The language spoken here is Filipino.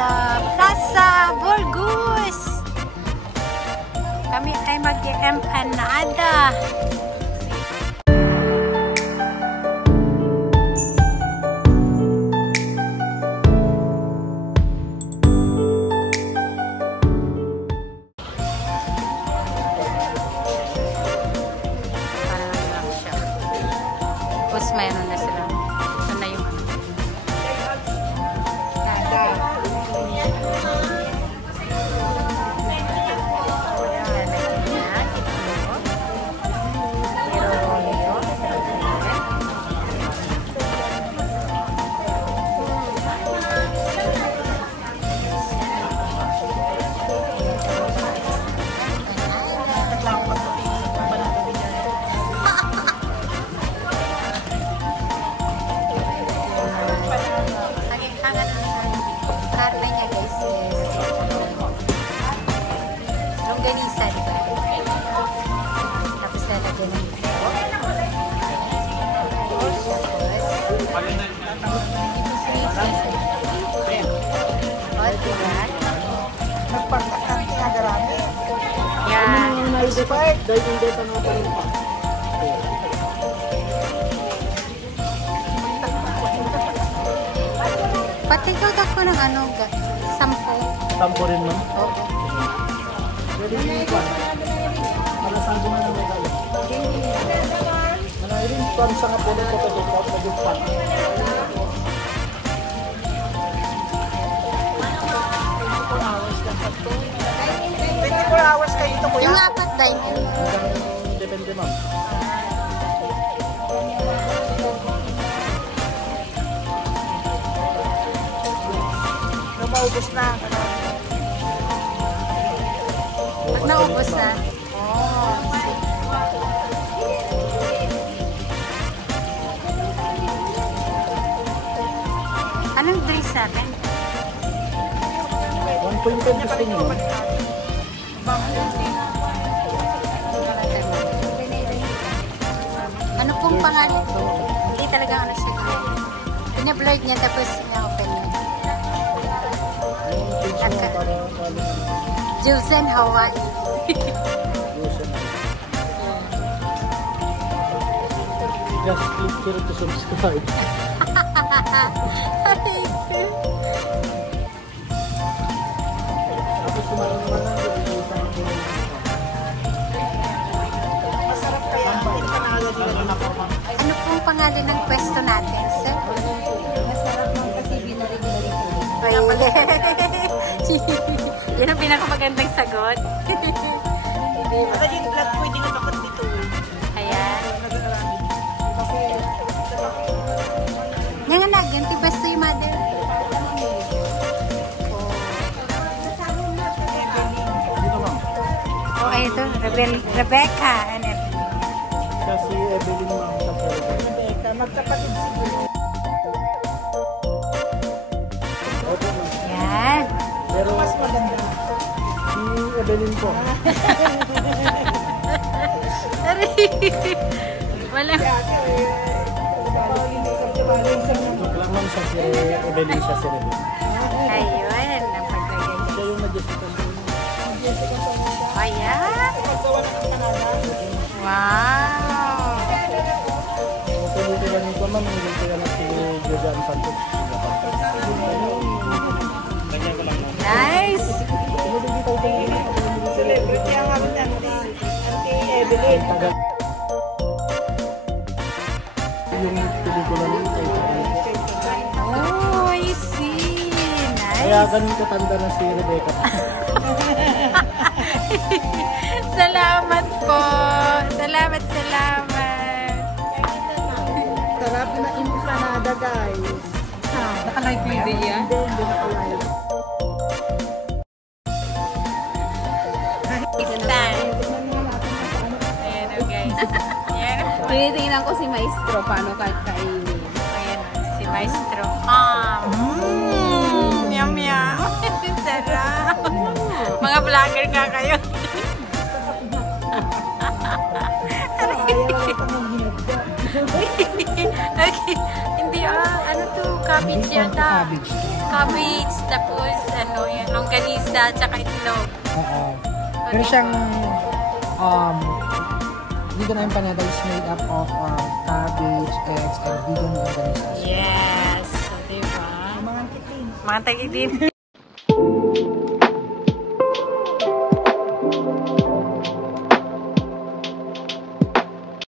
sa Plaza Burgos. Kami ay mag-empanada. Tapos mayroon na sila. Ito na yung ano. Longganisa, diba? Tapos lalagyan ng ito. O, diba? Nagpagkakante nga garami. Yan. Naisipay, dahil hindi ito nga pa rin pa. Patigaw ko ng ano, 10. 10 rin mo? Oo. Pwede yung ikan. Malasan din na naman tayo. Manay rin, pang sa nga pwede ko pag-upot, pag-upot. 24 hours kayo dito, kuya? Yung 4 diamond. Depende, ma'am. Maubos na. Pag naubos na. Anong dress natin? 1.10 gusto niyo. Ano pong pangalan? Hindi talaga ano siya. Pina-blurred niya tapos niya-open niya. Julsen Hawaii. Just click here to subscribe. Tapos kumain naman lang. Masarap kaya ang panalo dito. Ano pong pangalan ng pwesto natin, sir? Masarap man kasi binari-binari ko. Yan ang pinakamagandang sagot. Para yung vlog pwede na bakit dito. Ayan. Ngayon nagyan, tibesto yung mother. Dito, ma'am. Okay, ito. Rebecca. Kasi Evelyn, ma'am. Rebecca. Magkapatid siguro. Yan. Pero mas maganda. Si Evelyn po. Wala. Joke lang, ma'am. Siya si Evelyn, siya si Evelyn. Ayun. Ang paglagay. Siya yung nag-Jessica. Ayan. Wow. Okay, dito lang ito, ma'am. Dito lang si Jojan Santos. Nice. Celebrity ang aming Auntie Evelyn. Yung pelikula ng Oh, I see. Nice. Kaya ganun katanda na si Rebecca. Salamat po. Salamat. Sarap na empanada, guys. Naka-live video yan? Hindi naka-live. It's time. Ayan o, guys. Ayan o. Tinitingnan ko si Maestro paano kahit kainin. Ayan o, si Maestro. Yum. Sarap. Mga vlogger nga kayo. Ayaw lang ito ng hinagda. Okay. Hindi ano to, cabbage Hindi ko yata. cabbage. Cabbage, tapos ano, yung longganisa, tsaka itlog. Oo. Pero siyang, dito na yung panada is made up of cabbage, eggs, and vegan organization. Yes. So, diba? Mga titin. Mga tagidin.